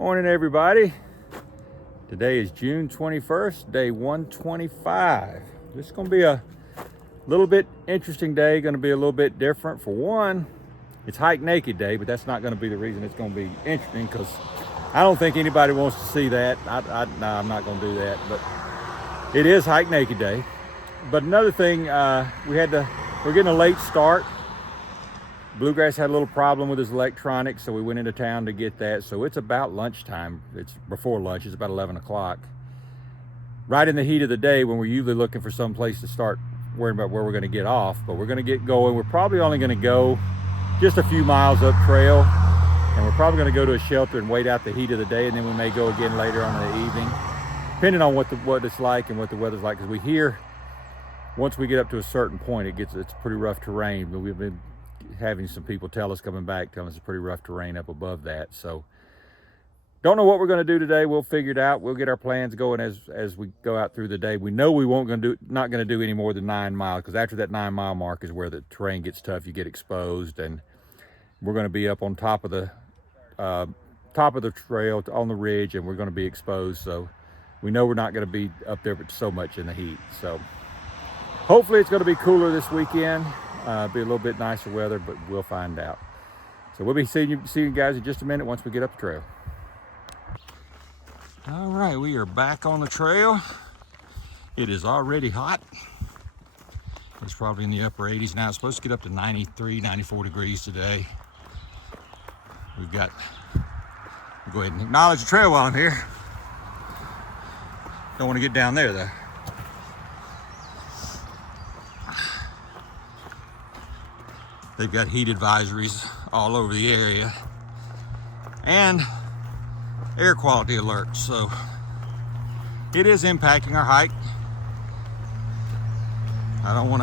Morning, everybody. Today is June 21st, day 125. This is going to be a little bit interesting day, going to be a little bit different. For one, it's hike naked day, but that's not going to be the reason it's going to be interesting, because I don't think anybody wants to see that. No, I'm not going to do that, but it is hike naked day. But another thing, we're getting a late start. Bluegrass had a little problem with his electronics, so we went into town to get that. So it's about lunchtime. It's before lunch. It's about 11 o'clock. Right in the heat of the day, when we're usually looking for some place to start worrying about where we're going to get off. But we're going to get going. We're probably only going to go just a few miles up trail. And we're probably going to go to a shelter and wait out the heat of the day. And then we may go again later on in the evening, depending on what it's like and what the weather's like. Because we hear once we get up to a certain point, it's pretty rough terrain. But we've been having some people tell us coming back, telling us it's pretty rough terrain up above that. So don't know what we're going to do today. We'll figure it out. We'll get our plans going as we go out through the day. We know we not going to do any more than 9 miles, because after that 9-mile mark is where the terrain gets tough. You get exposed, and we're going to be up on top of the trail on the ridge, and we're going to be exposed. So we know we're not going to be up there so much in the heat. So hopefully it's going to be cooler this weekend. Be a little bit nicer weather, but we'll find out. So we'll be seeing you guys in just a minute once we get up the trail. All right, we are back on the trail. It is already hot. It's probably in the upper 80s now. It's supposed to get up to 93, 94 degrees today. We'll go ahead and acknowledge the trail while I'm here. Don't want to get down there though. They've got heat advisories all over the area and air quality alerts, so it is impacting our hike. I don't want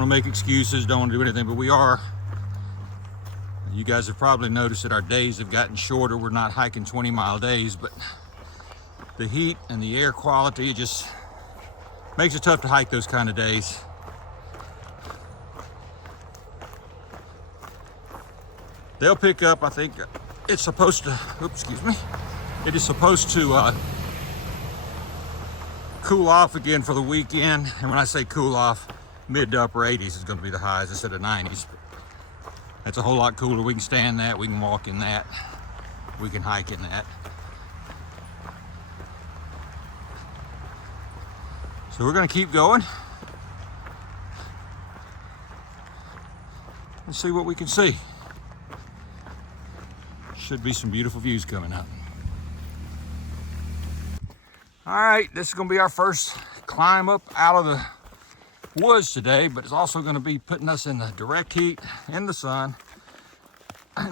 to make excuses, don't want to do anything, but we are. You guys have probably noticed that our days have gotten shorter. We're not hiking 20-mile days, but the heat and the air quality just makes it tough to hike those kind of days. They'll pick up, I think it's supposed to, it is supposed to cool off again for the weekend. And when I say cool off, mid to upper 80s is going to be the highs instead of 90s. That's a whole lot cooler. We can stand that, we can walk in that, we can hike in that. So we're going to keep going and see what we can see. Should be some beautiful views coming up. All right, this is going to be our first climb up out of the woods today, but it's also going to be putting us in the direct heat in the sun.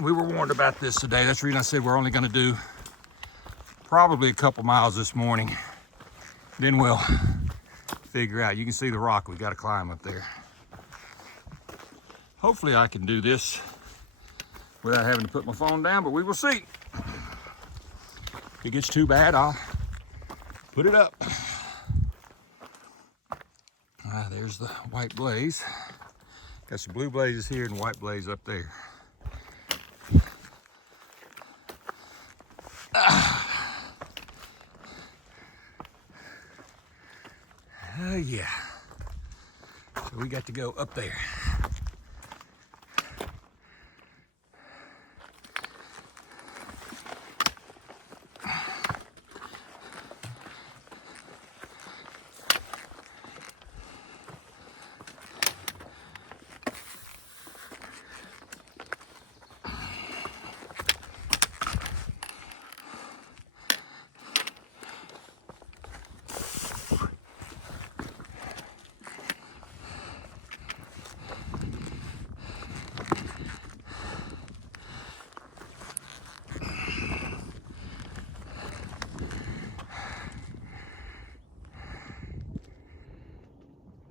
We were warned about this today. That's the reason I said we're only going to do probably a couple miles this morning. Then we'll figure out. You can see the rock we got to climb up there. Hopefully I can do this without having to put my phone down, but we will see. If it gets too bad, I'll put it up. There's the white blaze. Got some blue blazes here and white blaze up there. Yeah. So we got to go up there.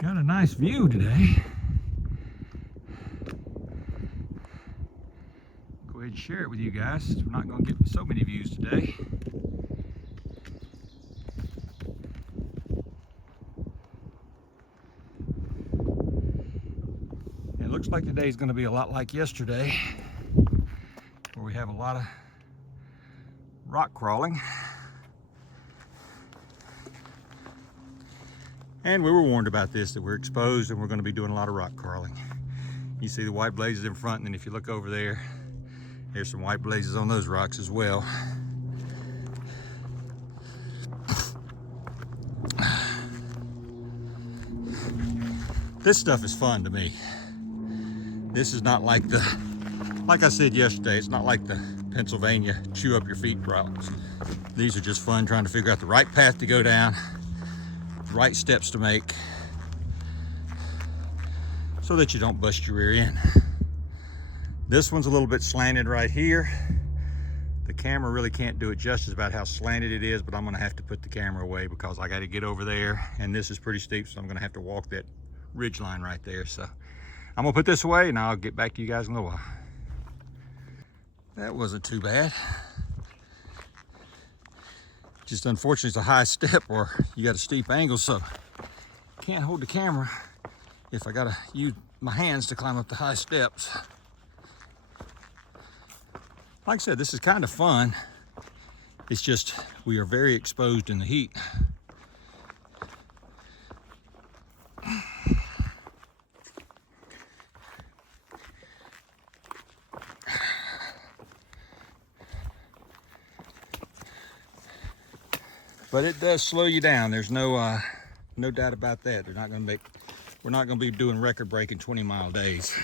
Got a nice view today. Go ahead and share it with you guys. We're not going to get so many views today. It looks like today's going to be a lot like yesterday. where we have a lot of rock crawling. And we were warned about this, that we're exposed and we're going to be doing a lot of rock crawling. You see the white blazes in front, and then if you look over there, there's some white blazes on those rocks as well. This stuff is fun to me. This is not like I said yesterday, it's not like the Pennsylvania chew up your feet rocks. These are just fun, trying to figure out the right path to go down, the right steps to make, so that you don't bust your rear end. This one's a little bit slanted right here. The camera really can't do it justice about how slanted it is, but I'm gonna have to put the camera away because I gotta get over there, and this is pretty steep, so I'm gonna have to walk that ridge line right there. So I'm gonna put this away and I'll get back to you guys in a little while. That wasn't too bad. Just unfortunately it's a high step or you got a steep angle, so can't hold the camera if I gotta use my hands to climb up the high steps. Like I said, this is kind of fun. It's just we are very exposed in the heat. But it does slow you down. There's no doubt about that. We're not going to be doing record-breaking 20-mile days.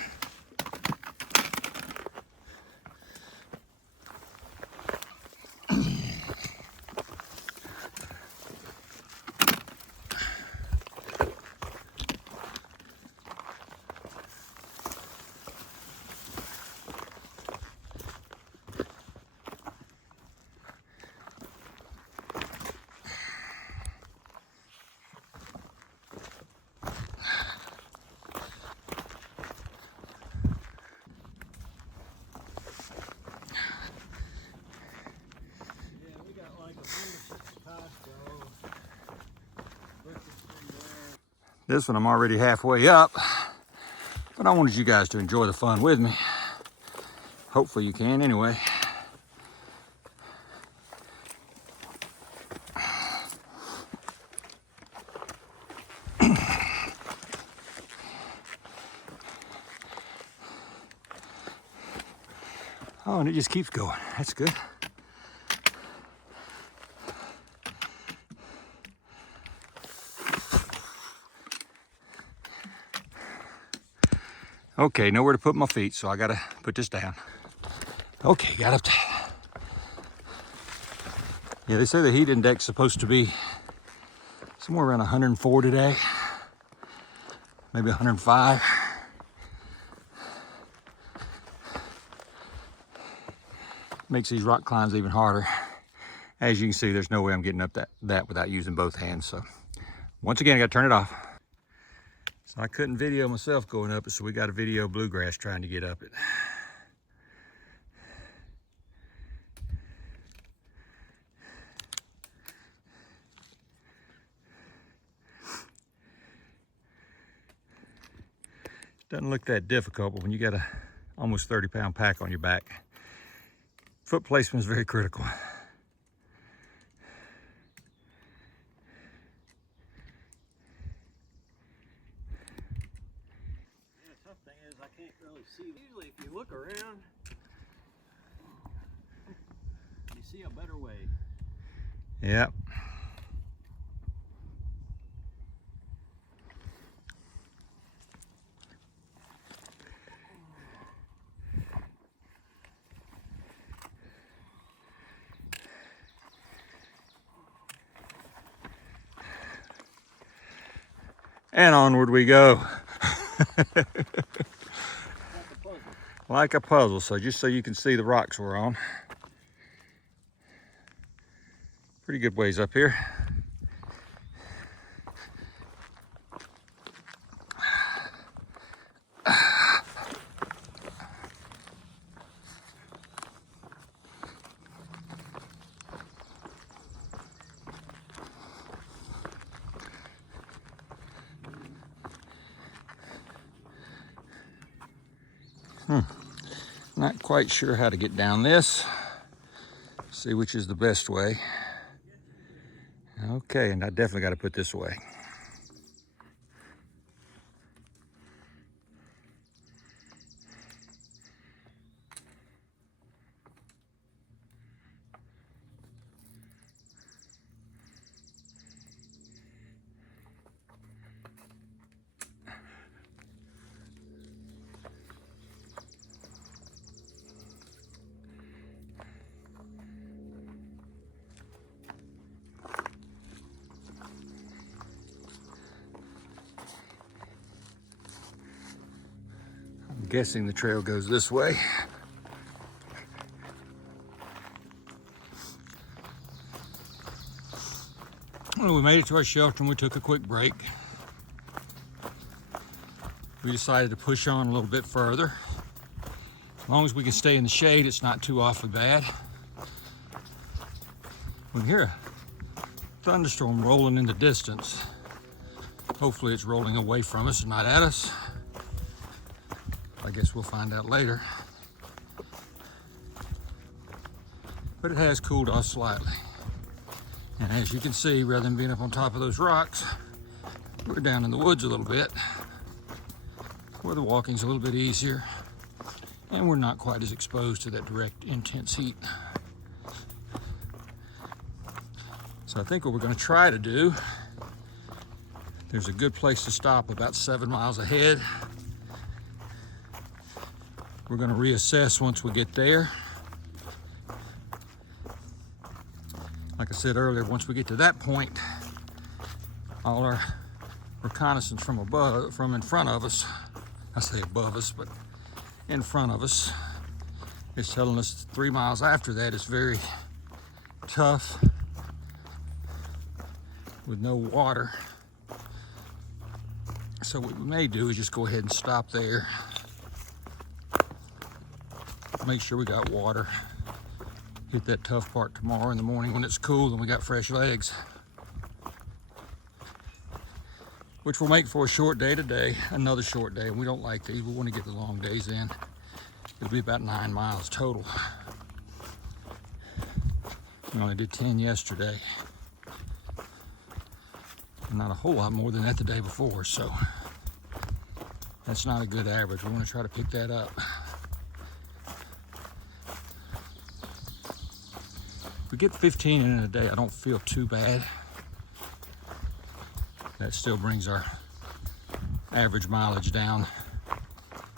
This one I'm already halfway up, but I wanted you guys to enjoy the fun with me. Hopefully you can anyway. Oh, and it just keeps going. That's good. Okay, nowhere to put my feet, so I gotta put this down. Okay, got up there. Yeah, they say the heat index is supposed to be somewhere around 104 today, maybe 105. Makes these rock climbs even harder. As you can see, there's no way I'm getting up that without using both hands. So once again, I gotta turn it off. So I couldn't video myself going up it, so we got a video bluegrass trying to get up it. Doesn't look that difficult, but when you got a almost 30-pound pack on your back, foot placement is very critical. Thing is, I can't really see. Usually if you look around, you see a better way. Yep. And onward we go. Like a puzzle, so just so you can see the rocks we're on. Pretty good ways up here. Not quite sure how to get down this. See which is the best way. Okay, and I definitely got to put this away. I'm guessing the trail goes this way. Well, we made it to our shelter and we took a quick break. We decided to push on a little bit further. As long as we can stay in the shade, it's not too awfully bad. We can hear a thunderstorm rolling in the distance. Hopefully it's rolling away from us and not at us. I guess we'll find out later. But it has cooled off slightly. And as you can see, rather than being up on top of those rocks, we're down in the woods a little bit, where the walking's a little bit easier, and we're not quite as exposed to that direct, intense heat. So I think what we're going to try to do, there's a good place to stop about 7 miles ahead. We're going to reassess once we get there. Like I said earlier, once we get to that point, all our reconnaissance from above, from in front of us, I say above us, but in front of us, is telling us 3 miles after that is very tough with no water. So what we may do is just go ahead and stop there. Make sure we got water. Hit that tough part tomorrow in the morning when it's cool and we got fresh legs. Which will make for a short day today, another short day. We don't like these, we want to get the long days in. It'll be about 9 miles total. We only did 10 yesterday. Not a whole lot more than that the day before, so that's not a good average. We want to try to pick that up. If we get 15 in a day, I don't feel too bad. That still brings our average mileage down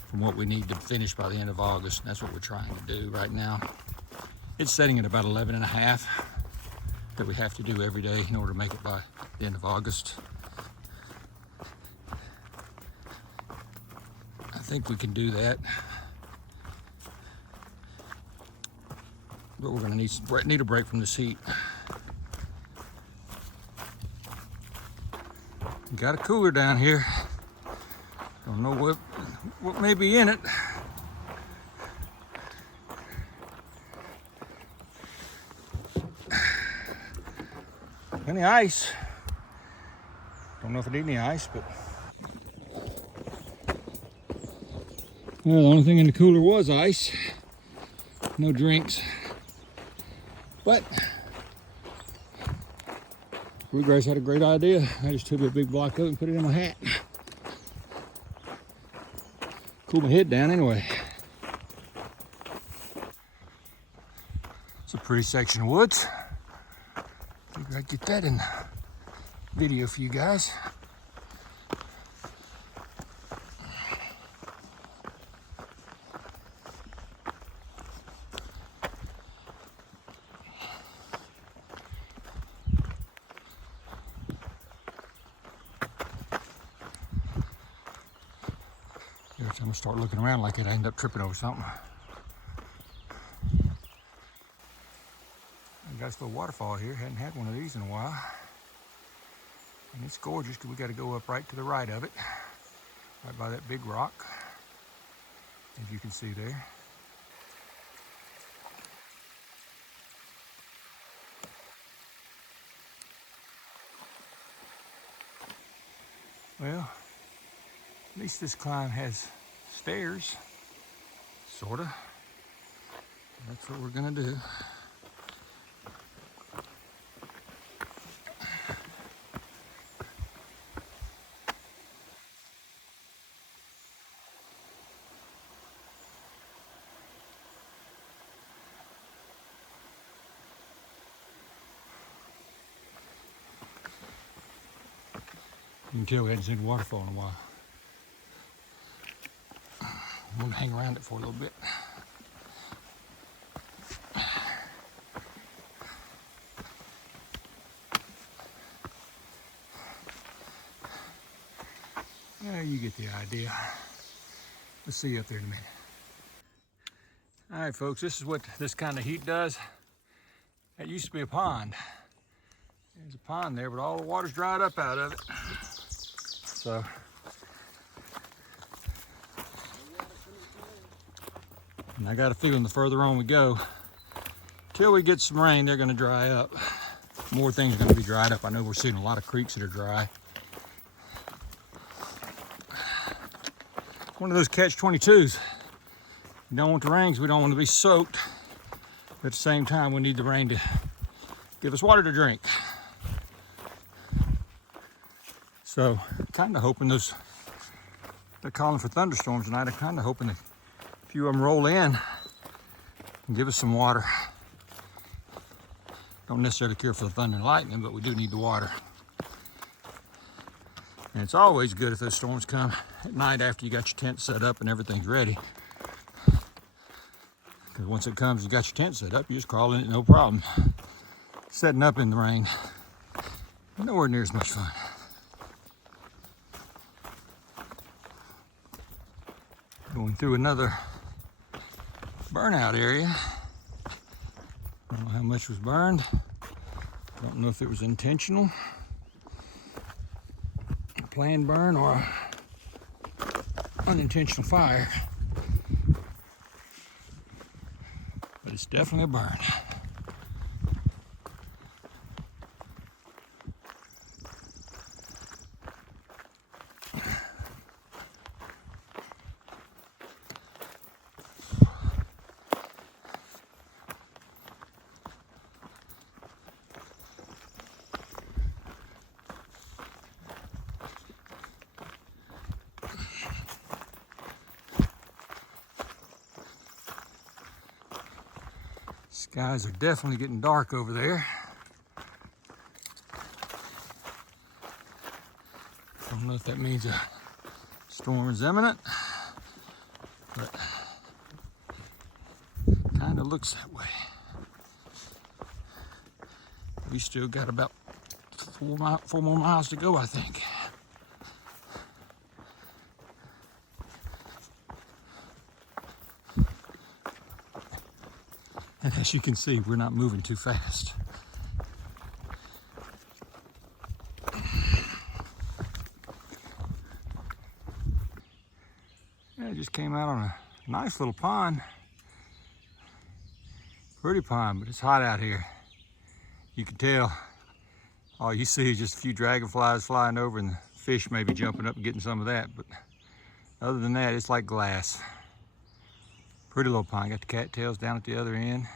from what we need to finish by the end of August. And that's what we're trying to do right now. It's setting at about 11 and a half that we have to do every day in order to make it by the end of August. I think we can do that. But we're going to need a break from this heat. We got a cooler down here. Don't know what may be in it. Any ice. Don't know if I need any ice, but well, the only thing in the cooler was ice. No drinks. But Bluegrass had a great idea. I just took a big block of it and put it in my hat. Cool my head down anyway. It's a pretty section of woods. Figure I'd get that in video for you guys. Every time I start looking around like it, I end up tripping over something. We got this little waterfall here. Hadn't had one of these in a while. And it's gorgeous because we got to go up right to the right of it, right by that big rock, as you can see there. Well, at least this climb has stairs, sorta. That's what we're gonna do. You can tell we hadn't seen a waterfall in a while. I'm gonna hang around it for a little bit. Yeah, you get the idea. Let's see you up there in a minute. All right, folks, this is what this kind of heat does. That used to be a pond. There's a pond there, but all the water's dried up out of it. So, and I got a feeling the further on we go, till we get some rain, they're gonna dry up. More things are gonna be dried up. I know we're seeing a lot of creeks that are dry. One of those catch-22s. We don't want the rains, we don't want to be soaked. But at the same time, we need the rain to give us water to drink. So, kind of hoping they're calling for thunderstorms tonight. I'm kind of hoping that a few of them roll in and give us some water. Don't necessarily care for the thunder and lightning, but we do need the water. And it's always good if those storms come at night after you got your tent set up and everything's ready. Because once it comes, you got your tent set up, you just crawl in it, no problem. Setting up in the rain, nowhere near as much fun. Going through another burnout area. I don't know how much was burned. Don't know if it was intentional, a planned burn, or unintentional fire. But it's definitely a burn. Skies are definitely getting dark over there. Don't know if that means a storm is imminent, but kind of looks that way. We still got about 4 more miles to go, I think. And as you can see, we're not moving too fast. Yeah, I just came out on a nice little pond. Pretty pond, but it's hot out here. You can tell. All you see is just a few dragonflies flying over and the fish may be jumping up and getting some of that. But other than that, it's like glass. Pretty little pond. Got the cattails down at the other end.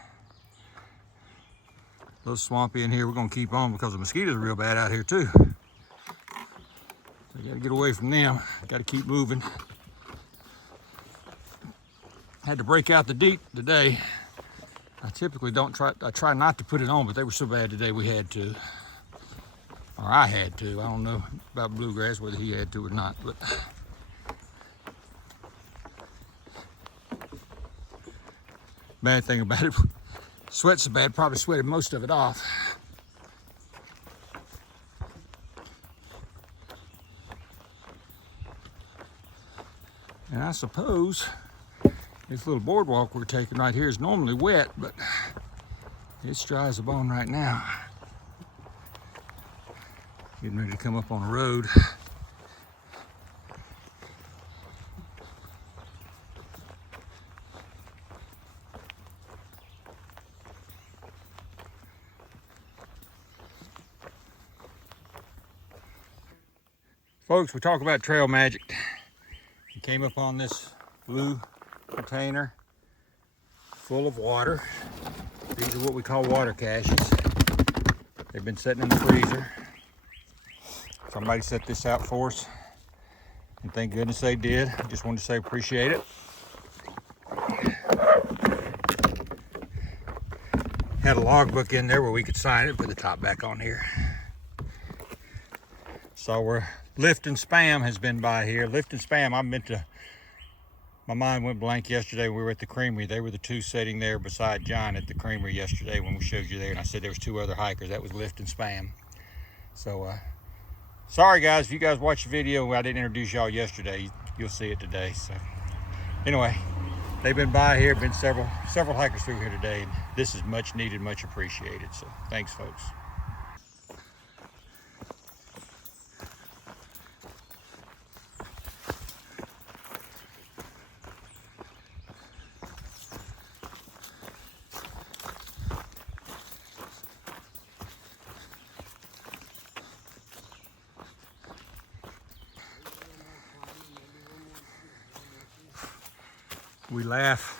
A little swampy in here. We're gonna keep on because the mosquitoes are real bad out here too. So I gotta get away from them. Gotta keep moving. Had to break out the DEET today. I typically don't I try not to put it on, but they were so bad today we had to. Or I had to. I don't know about Bluegrass, whether he had to or not, but bad thing about it, sweat's so bad, probably sweated most of it off. And I suppose this little boardwalk we're taking right here is normally wet, but it's dry as a bone right now. Getting ready to come up on a road. Folks, we talk about trail magic. We came up on this blue container full of water. These are what we call water caches. They've been sitting in the freezer. Somebody set this out for us, and thank goodness they did. I just wanted to say appreciate it. Had a logbook in there where we could sign it. Put the top back on here. So where Lift and Spam has been by here. Lift and Spam, I meant to, my mind went blank yesterday. We were at the creamery. They were the two sitting there beside John at the creamery yesterday when we showed you there. And I said there was two other hikers. That was Lift and Spam. So sorry guys, if you guys watched the video, I didn't introduce y'all yesterday. You'll see it today. So anyway, they've been by here, been several hikers through here today, and this is much needed, much appreciated. So thanks, folks. We laugh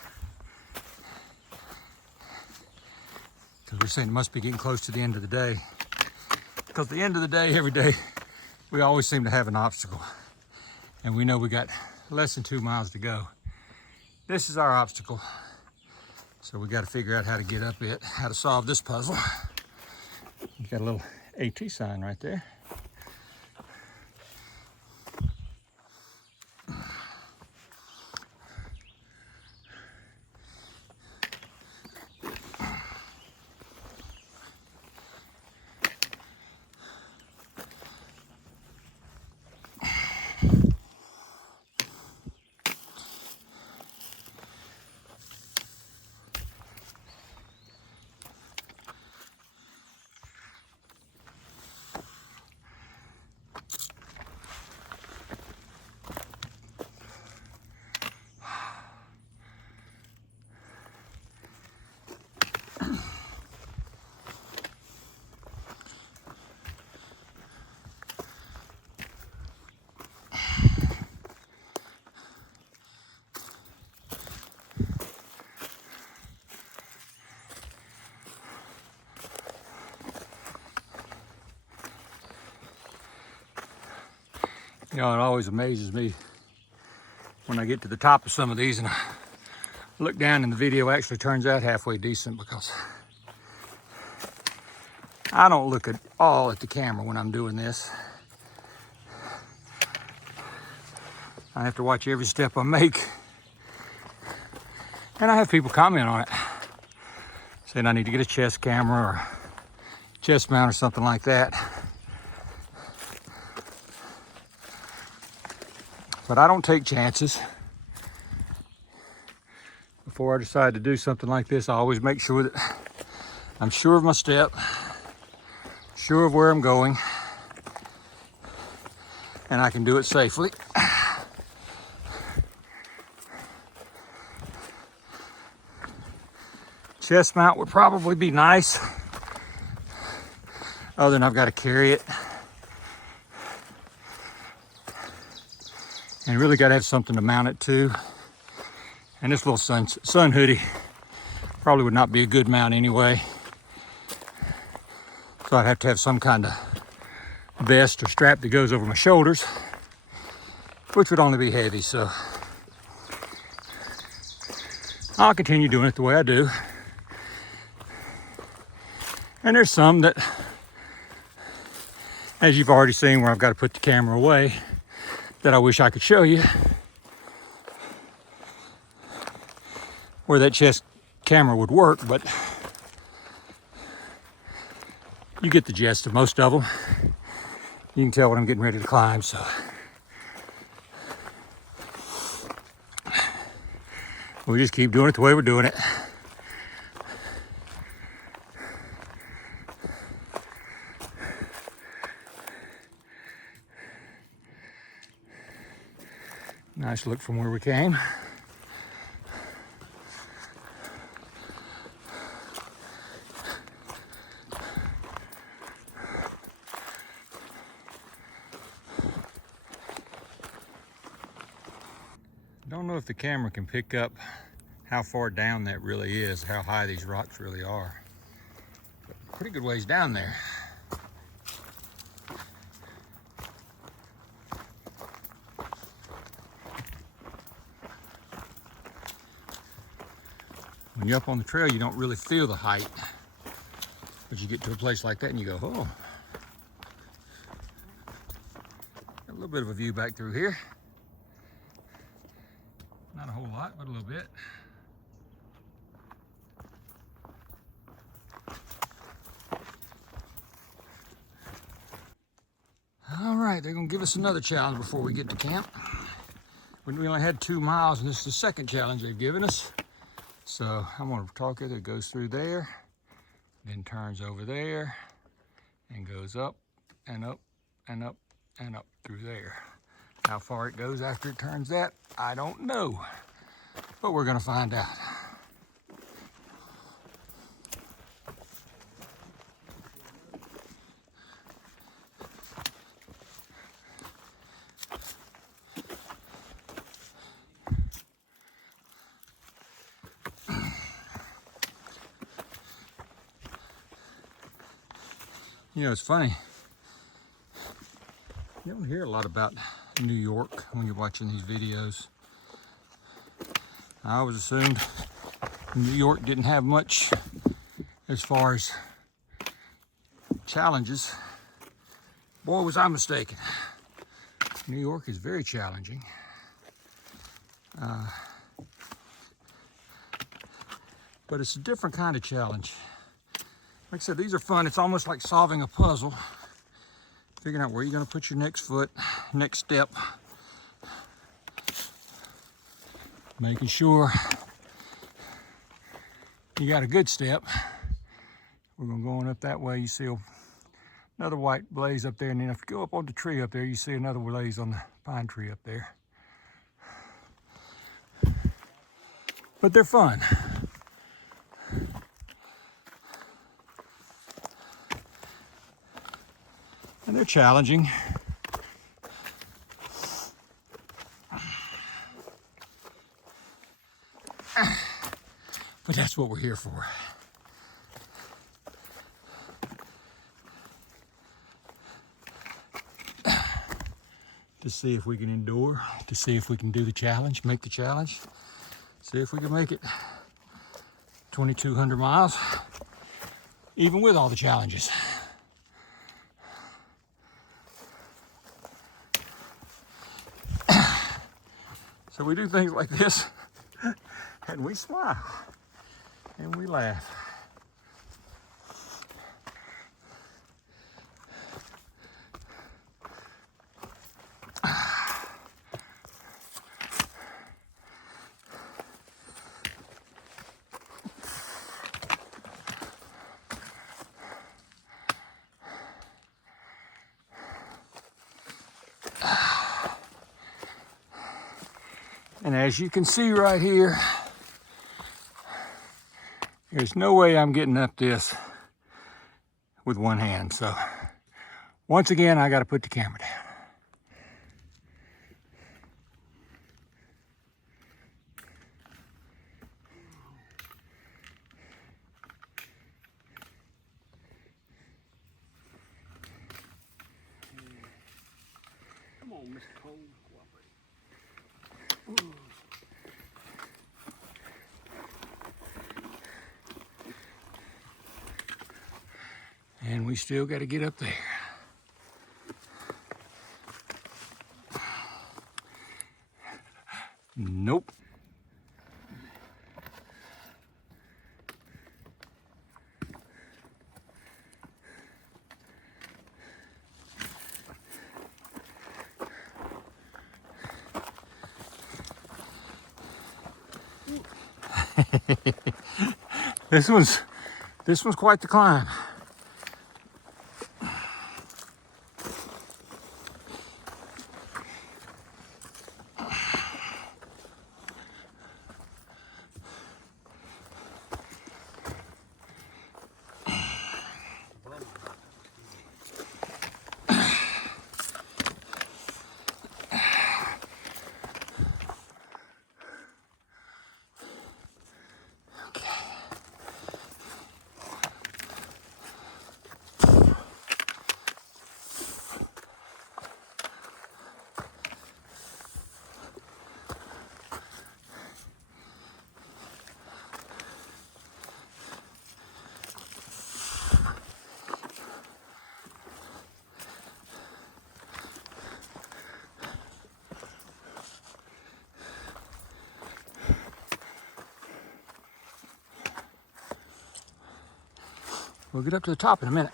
because we're saying it must be getting close to the end of the day. Because at the end of the day, every day, we always seem to have an obstacle. And we know we got less than 2 miles to go. This is our obstacle. So we got to figure out how to get up it, how to solve this puzzle. You got a little AT sign right there. You know, it always amazes me when I get to the top of some of these and I look down and the video actually turns out halfway decent, because I don't look at all at the camera when I'm doing this. I have to watch every step I make. And I have people comment on it, saying I need to get a chest camera or chest mount or something like that. But I don't take chances. Before I decide to do something like this, I always make sure that I'm sure of my step, sure of where I'm going, and I can do it safely. Chest mount would probably be nice, other than I've got to carry it. And you really got to have something to mount it to. And this little sun hoodie probably would not be a good mount anyway. So I'd have to have some kind of vest or strap that goes over my shoulders, which would only be heavy. So I'll continue doing it the way I do. And there's some that, as you've already seen, where I've got to put the camera away, that I wish I could show you, where that chest camera would work, but you get the gist of most of them. You can tell when I'm getting ready to climb, so. We just keep doing it the way we're doing it. Nice look from where we came. Don't know if the camera can pick up how far down that really is, how high these rocks really are. But pretty good ways down there. When you're up on the trail, you don't really feel the height. But you get to a place like that and you go, oh. Got a little bit of a view back through here. Not a whole lot, but a little bit. All right, they're gonna give us another challenge before we get to camp. We only had 2 miles, and this is the second challenge they've given us. So I'm gonna talk it. It goes through there, then turns over there, and goes up and up and up and up through there. How far it goes after it turns that, I don't know, but we're gonna find out. You know, it's funny. You don't hear a lot about New York when you're watching these videos. I always assumed New York didn't have much as far as challenges. Boy, was I mistaken. New York is very challenging. But it's a different kind of challenge. Like I said, these are fun. It's almost like solving a puzzle. Figuring out where you're gonna put your next foot, next step. Making sure you got a good step. We're gonna go on up that way. You see another white blaze up there, and then if you go up on the tree up there, you see another blaze on the pine tree up there. But they're fun. And they're challenging. But that's what we're here for. To see if we can endure, to see if we can do the challenge, make the challenge, see if we can make it 2,200 miles, even with all the challenges. So we do things like this, and we smile, and we laugh. And as you can see right here, there's no way I'm getting up this with one hand. So once again, I got to put the camera down. Come on, Mr. Cole. And we still got to get up there. Nope. This one's quite the climb. We'll get up to the top in a minute.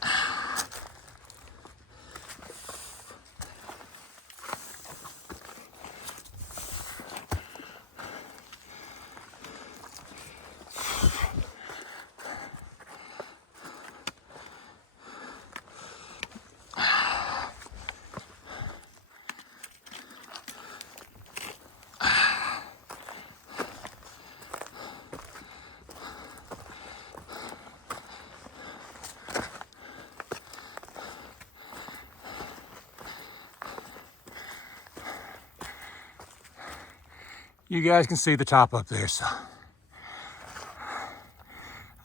You guys can see the top up there, so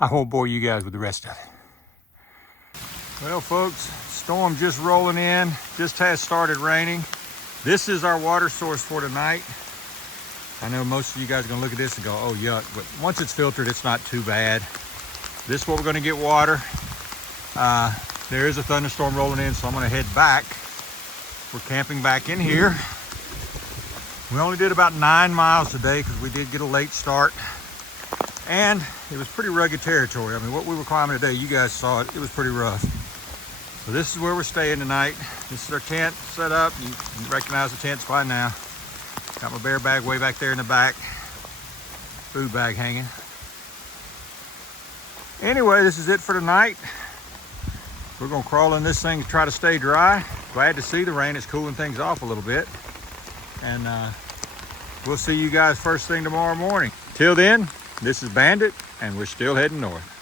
I won't bore you guys with the rest of it. Well, folks, storm just rolling in, just has started raining. This is our water source for tonight. I know most of you guys are gonna look at this and go, oh yuck, but once it's filtered, it's not too bad. This is what we're gonna get water. There is a thunderstorm rolling in, so I'm gonna head back. We're camping back in here. We only did about 9 miles today because we did get a late start. And it was pretty rugged territory. I mean, what we were climbing today, you guys saw it, it was pretty rough. So this is where we're staying tonight. This is our tent set up. You can recognize the tents by now. Got my bear bag way back there in the back. Food bag hanging. Anyway, this is it for tonight. We're gonna crawl in this thing to try to stay dry. Glad to see the rain is cooling things off a little bit. And we'll see you guys first thing tomorrow morning. Till then, this is Bandit, and we're still heading north.